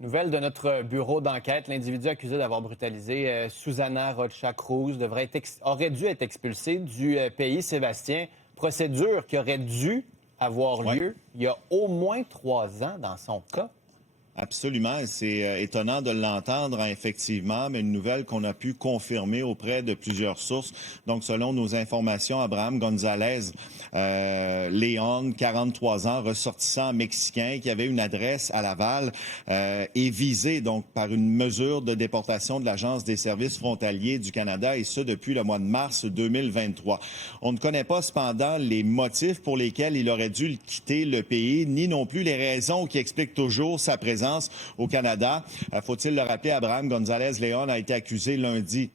Nouvelle de notre bureau d'enquête. L'individu accusé d'avoir brutalisé Susana Rocha Cruz aurait dû être expulsé du pays. Sébastien, procédure qui aurait dû avoir Oui. lieu il y a au moins 3 ans dans son cas. Absolument. C'est étonnant de l'entendre, hein, effectivement, mais une nouvelle qu'on a pu confirmer auprès de plusieurs sources. Donc, selon nos informations, Abraham González León, 43 ans, ressortissant mexicain, qui avait une adresse à Laval, est visé donc par une mesure de déportation de l'Agence des services frontaliers du Canada, et ce, depuis le mois de mars 2023. On ne connaît pas cependant les motifs pour lesquels il aurait dû quitter le pays, ni non plus les raisons qui expliquent toujours sa présence au Canada. Faut-il le rappeler, Abraham González León a été accusé lundi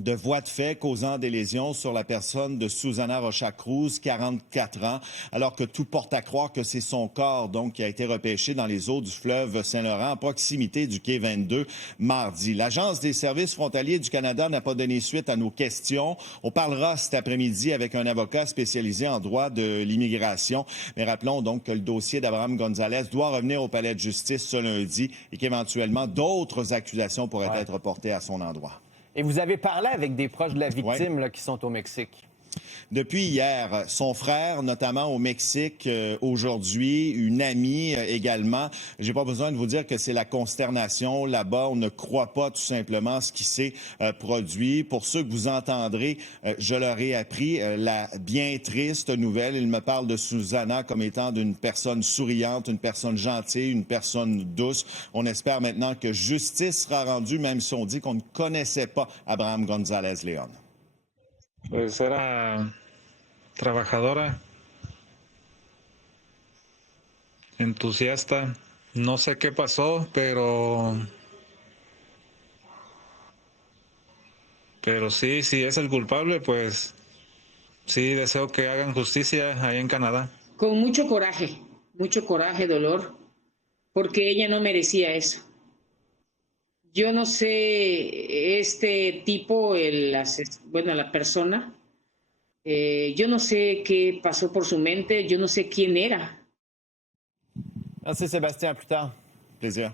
de voies de fait causant des lésions sur la personne de Susana Rocha Cruz, 44 ans, alors que tout porte à croire que c'est son corps donc qui a été repêché dans les eaux du fleuve Saint-Laurent à proximité du quai 22 mardi. L'Agence des services frontaliers du Canada n'a pas donné suite à nos questions. On parlera cet après-midi avec un avocat spécialisé en droit de l'immigration. Mais rappelons donc que le dossier d'Abraham González doit revenir au palais de justice ce lundi et qu'éventuellement d'autres accusations pourraient être portées à son endroit. Et vous avez parlé avec des proches de la victime là, qui sont au Mexique. Depuis hier, son frère, notamment au Mexique, aujourd'hui, une amie également. J'ai pas besoin de vous dire que c'est la consternation là-bas. On ne croit pas tout simplement ce qui s'est produit. Pour ceux que vous entendrez, je leur ai appris la bien triste nouvelle. Ils me parlent de Susana comme étant d'une personne souriante, une personne gentille, une personne douce. On espère maintenant que justice sera rendue, même si on dit qu'on ne connaissait pas Abraham González León. Pues era trabajadora, entusiasta. No sé qué pasó, pero sí, si es el culpable, pues sí deseo que hagan justicia ahí en Canadá. Con mucho coraje, dolor, porque ella no merecía eso. Yo no sé, este tipo, la persona, yo no sé qué pasó por su mente, yo no sé quién era. Merci Sébastien, à plus tard. Plaisir.